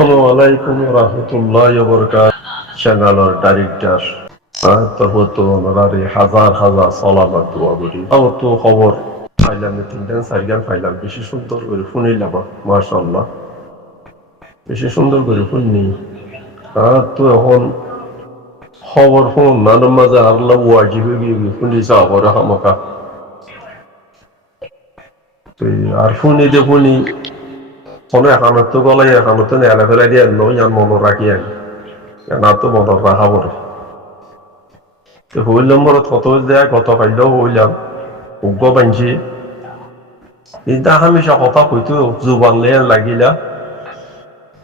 Assalamualaikum warahmatullahi wabarakatuh. Channel director. তারপর তো ওনারে হাজার হাজার সালামাত দোয়া করি। আমার তো খবর ফাইলাম তিনটা চারগান ফাইলাম বেশি সুন্দর করে শুনিলাম মাশাআল্লাহ। বেশি সুন্দর করে শুননি। আর তো এখন খবর ফোন নানার মাঝে আল্লাহ ওয়াজিব গিয়ে শুনি যাবো হামাকা। আর শুনি দে শুনি কোনো একানত তো গলাই একানত নেলা ফেলাই দিয়ে নই আর মনে রাখি আর না তো মনে রাখা পড়ে তো হইলাম বড় কত দেয় গত কাইলেও হইলাম উগ্র বানছি কিন্তু হামেশা কথা কইতো জুবান লেয়ার লাগিলা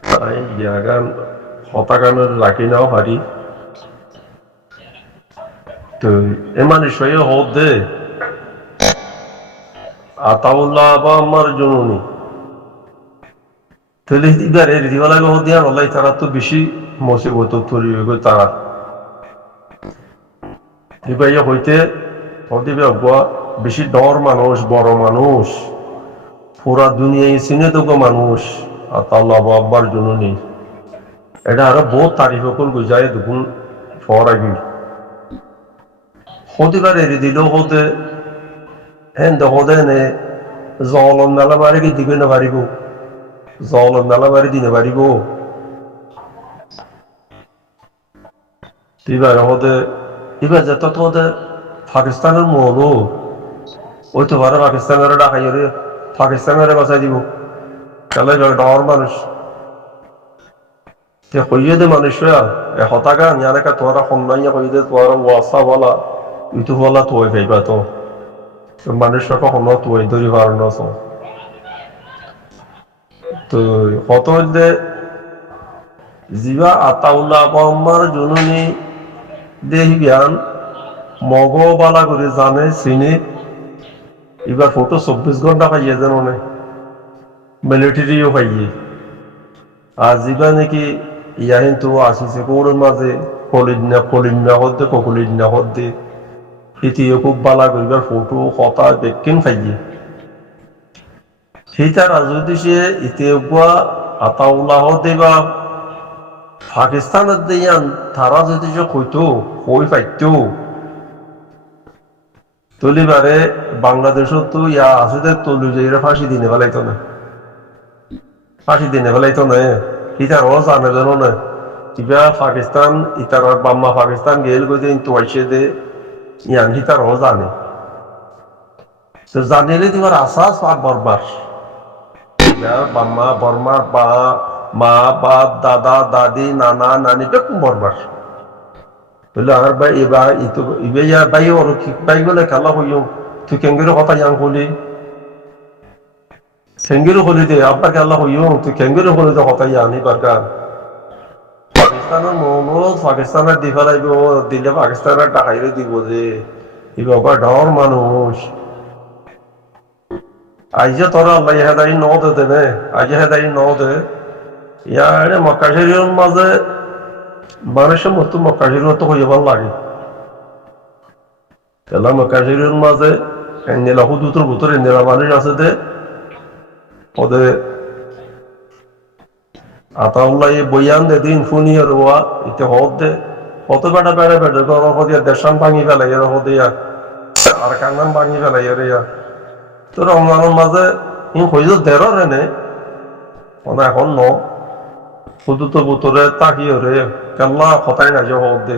তাই গান কথা গানের লাগি নাও পারি তো এমানে সয়ে হোক দে আতাউল্লাহ বা আমার জননী তাহলে এবার এর দিওয়ালা হোক দিয়া আল্লাহ তারা তো বেশি মুসিবত তৈরি হয়ে গেল তারা দিবাইয়া হইতে দিবে বেশি ডর মানুষ বড় মানুষ পুরা দুনিয়ায় চিনে তো মানুষ আর তাল্লাহ আব্বার জননী এটা আরো বহুত তারিফ করে গুজায় দুগুণ ফর আগে হদিবার এড়ে দিলেও হতে হেন হদে নে জলম মেলা বাড়ি কি দিবে না পারিব জলম মেলা বাড়ি দিনে পারিব এবার হদে এবার যেত তো ওদের পাকিস্তানের মৌল ওই তো পারে পাকিস্তানের ডাকাই পাকিস্তানের বাঁচাই দিব তাহলে ডর মানুষ কইয়ে দে মানুষ হতাকা নিয়ানেকা তোরা সন্ন্যাইয়া কই দে তোরা ওয়াসা বলা ইউটু বলা তুই ভাইবা তো মানুষরা কখনো তুই ধরি পারন তো কত দে জিবা আতাউল্লাহ আমার জননী দেহিবিয়ান মগ বালা করে জানে চিনি এবার ফটো 24 ঘন্টা পাইয়ে যেন মিলিটারিও পাইয়ে আর জিবা নাকি ইয়া কিন্তু আসিছে কোর মাঝে কলিন্না হদ্দে ককলিন্না হদ্দে এটিও খুব বালা করিবার ফটো কথা বেকিন পাইয়ে সেইটার যদি সে ইতিউবা আতাউল্লাহ দেবা পাকিস্তানের দিয়ান তারা যদি সে কইতো কই পাইতো তলিবারে বাংলাদেশত তো ইয়া আছে তলু যে ফাঁসি দিনে ফেলাইতো না ফাঁসি দিনে ফেলাইতো না ইতার ও জানে জানো না কিবা পাকিস্তান ইতার বাম্মা পাকিস্তান গেল কইতে তো আইসে দে ইয়ান ইতার ও জানে তো জানিলে তোমার আসাস আর বরবার বাম্মা বর্মার বা মা বাপ দাদা দাদি নানা নানি বেকুম বরবার বলে আর ভাই এবার ইবে ভাই ওর ভাই বলে খেলা হইও তুই কেঙ্গের কথা ইয়াং হলি কেঙ্গের হলি দে আব্বা খেলা হইও তুই কেঙ্গের হলি তো কথা ইয়ানি বারকার পাকিস্তানের মৌল পাকিস্তানের দি ফেলাইব দিলে পাকিস্তানের টাকাইরে দিব যে ইবা ডর মানুষ আইজে তোরা আল্লাহ হেদাই ন দে দেবে আইজে হেদাই ন দে ইয়ার মক্কা শরীফের মাঝে মানুষের মতো মক্কা শরীফ তো হইবার লাগে তাহলে মক্কা শরীফের মাঝে নীলা হুদুতের ভিতরে নীলা মানুষ আছে দে ওদের আতাউল্লাহ বইয়ান দে দিন ফুনিয়ে রোয়া ইতে হদ দে কত বেটা বেড়ে বেড়ে গরম হদিয়া দেশান ভাঙি ফেলাই হদিয়া আর কাঙ্গান ভাঙি ফেলাই রিয়া তো রমজানের মাঝে ইন হইল দেড় রেনে এখন ন হুদুতের ভিতরে তাকিয়ে রে কেল্লা কথাই না যে হদ দে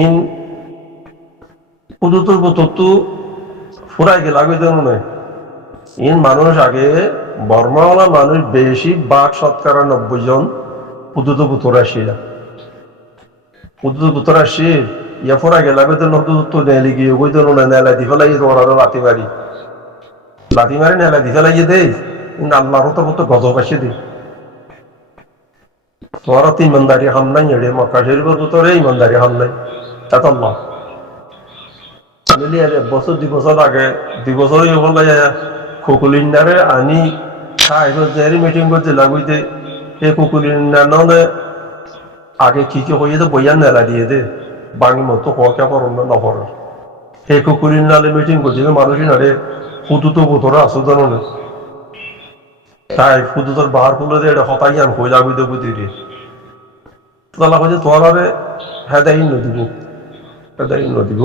ইন হুদুতের ভিতর তো ফুরাই গেল আগে জানো না ইন মানুষ আগে বর্মাওয়ালা মানুষ বেশি বাঘ শতকরা 90 জন হুদুতের ভিতরে আসিয়া হুদুতের ভিতরে আসি ইয়া ফুরাই গেল আগে তো হুদুত তো নেলি গিয়ে ওই তো নেলা দি ফেলাই তোমার লাঠি মারি নেলা দি ফেলাই দেই কিন্তু আল্লাহর তো গজব আসে দিই তোমার তো ইমানদারি হাম নাই এড়ে মক্কা শরীফের ভিতরে ইমানদারি হাম নাই তা তো আল্লাহ বছর 2 বছর আগে 2 বছরই হল কুকুলিন্ডারে আনি খাই মিটিং করতে লাগুইতে এই কুকুলিন্ডারে আগে কি হয়ে তো বইয়া নেলা দিয়ে দে বাঙি মতো হওয়া পর না নপর সেই কুকুলিন্ডারে মিটিং করছিল মানুষই নারে হুদু তো বোতরা আসো জানো না তাই শুধু তোর বাহার ফুলে দিয়ে এটা হতাই আন কইলা বুঝতে বুঝি রে তালা কইছে তোরারে হেদাই নদিব হেদাই নদিব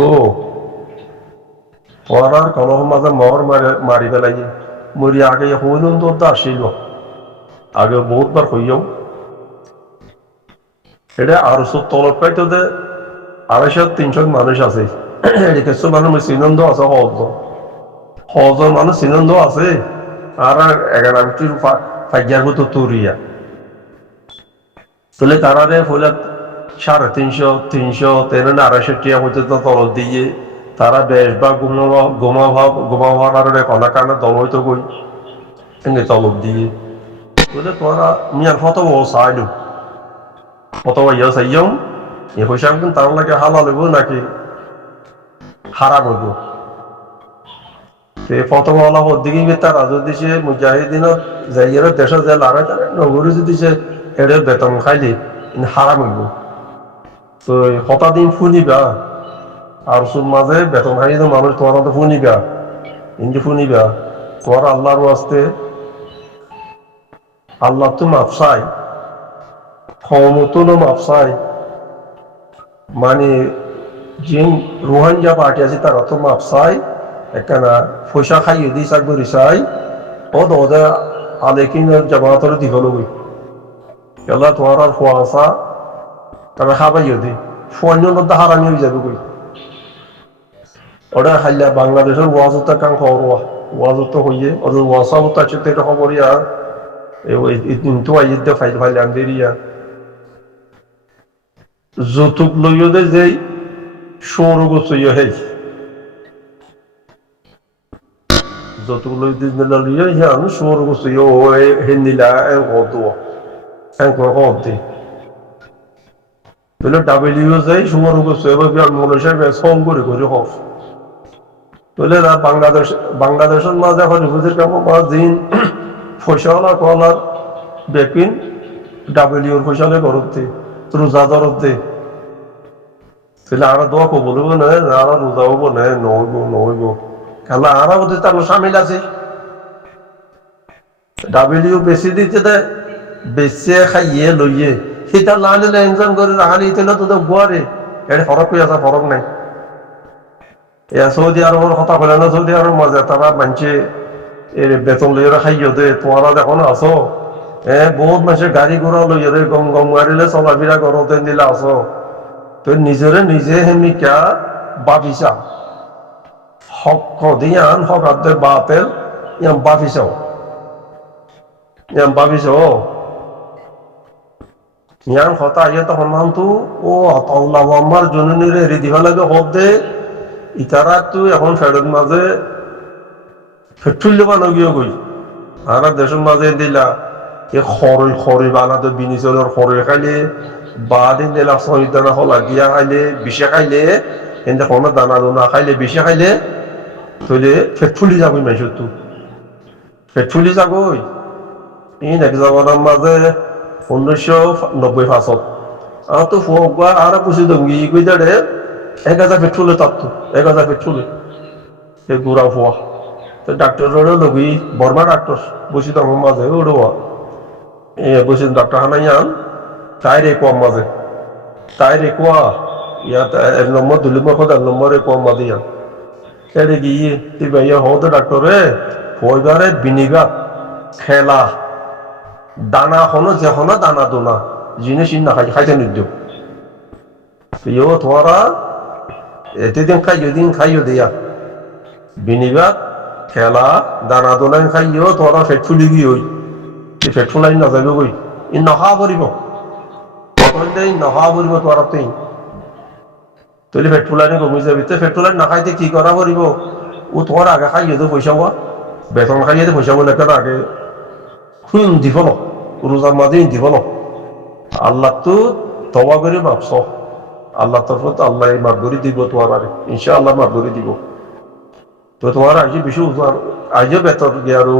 তোরার কলহ মাঝে মর মারি পেলাই মরি আগে হইলুন তোর তো আসিল আগে বহুতবার হইয়াও এটা আরো তলব পাই তোদের 250-300 মানুষ আছে কিছু মানুষ চিনন্দ আছে সহজন মানুষ চিনন্দ আছে আর 11 মতো তুরিয়া তাহলে তারারে হইলে 350-300 250 টিয়া পর্যন্ত তলব দিয়ে তারা বেশ বা ঘুমাভার আর কনা কানা দল হইতো গই সঙ্গে তলব দিয়ে বলে তোরা মিয়ার ফটো চাইলো ফটো ইয়া চাইয়াম এ পয়সা কিন্তু তার লাগে হালাল হইব নাকি খারাপ হইব সে ফটোওয়ালা দিকে তারা যদি সে মুজাহিদিনত যাইয়ের দেশে যে লাগাই তারা নগরে যদি সে এদের বেতন খাইলে হারাম হইব তো হঠাৎ শুনিবা আর সুর মাঝে বেতন খাই মানুষ তোমার তো শুনিবা কিন্তু শুনিবা তোমার আল্লাহর আসতে আল্লাহ তো মাপ চাই ক্ষমতনও মাপ চাই মানে যে রোহাঙ্গা পার্টি আছে তারা তো মাপ চাই একখানা পয়সা খাইয়ে দিই চাকরি চাই ও দোদে আলেকিন জামাতরে দিব লবি এলা তোমার আর ফুয়াশা তারা খাবাইও দি ফুয়ান্য মধ্যে হারামি হয়ে যাবে কই ওটা খাইলা বাংলাদেশের ওয়াজতা কাং খাওয়া ওয়াজত হইয়ে ওদের ওয়াসাবত আছে তেটা খবরিয়া কিন্তু আইতে ফাইল ফাইল আন্দেরিয়া যৌতুক লইও দে যেই সৌরগ চইয়া হেই যৌতুক লই দিলা লইয়া হিয়ান সৌরগ চইয়া ও হেনিলা কত কত বলে ডাব্লিউ যাই সৌরগ চইয়া বিয়ার মনুষ্যের সম করে করে হোক বলে বাংলাদেশের মাঝে এখন হুজুর কাম দিন পয়সাওয়ালা কলার বেকিন ডাব্লিউর পয়সালে করতে রোজা ধরতে তাহলে আরো দোয়া কো বলবো না আরো রোজা হবো না নইব খেলা আরো ওদের তার সামিল আছে ডাব্লিউ বেশি দিতে দেয় বেশি খাইয়ে লইয়ে সেটা না নিলে এনজয় করে রাহালি তেলে তোদের গুয়ারে এটা ফরক হয়ে আছে ফরক নাই সৌদি আরবের কথা বলে না সৌদি আরব মাঝে তারা মানছে বেতন লইয়া খাইয়ে দে তোমারা দেখো না আছো বহুত মানুষের গাড়ি ঘোড়া লইয়া দে গম গম গাড়িলে চলাফেরা করতে দিলে আছো তো নিজে হেমিকা বাপিসা হক দিয়ান হক আদে বাতেল ইয়াম বাপিসাও ইয়ান কথা ইয়ে তখন নামতো ও আতাউল্লাহ আমার জননীর হেরি দিবা লাগে হক দে ইতারা তো এখন ফেরত মাঝে পেট্রোল বানো গিয়ে গই আর দেশের মাঝে দিলা এই খড়ি বানাতো বিনিচলের খড়ি খাইলে বা দিন দিলা শহীদ দানা হলা গিয়া খাইলে বিষে খাইলে এনে কোনো দানা দানা খাইলে বিষে খাইলে তাহলে পেট্রোলি যাবই মাইসর তো পেট্রোলি যাবই এই নাকি যাবার মাঝে 1995 আর তো ফুয়া আর পুষি দঙ্গি কই দাঁড়ে 1000 পেট্রোলে তাত্তো 1000 পেট্রোলে সে গুড়া ফুয়া তো ডাক্তারেরও লগি বর্মা ডাক্তার বসি তখন মাঝে ওড়োয়া বসি ডাক্তার হানাই আন তাইরে কম মাঝে তাইরে কোয়া ইয়াত 1 নম্বর 2 নম্বর 1 নম্বরে কম মাঝে আন এরে গিয়ে তুই ভাইয়া হতো ডাক্তারে হইবারে বিনিগা খেলা দানা হনো যে হনো দানা দোনা জিনিস না খাইতে নিদ্য ইয়ো তোরা এতে দিন খাইও দিয়া বিনিবাদ খেলা দানা দোলাই খাইও তোরা ফেটফুলি গিয়ে হই ফেটফুলাই না যাবে গই ই নহা পড়িব নহা পড়িব তোরা তুই তৈরি ফেটফুলাইনে কমি যাবি তো ফেটফুলাই না খাইতে কি করা পড়িব ও তোমার আগে খাইয়ে তো পয়সা হওয়া বেতন খাইয়ে তো পয়সা বলে কেন আগে দিব ন রোজার মাঝে দিব ন আল্লাহ তো তবা করে ভাবছ আল্লাহ তরফ আল্লাহ মাফ করে দিব তোমার আগে ইনশাআল্লাহ মাফ করে দিব তো তোমার আজ বেশি আজও বেতন গিয়ে আরো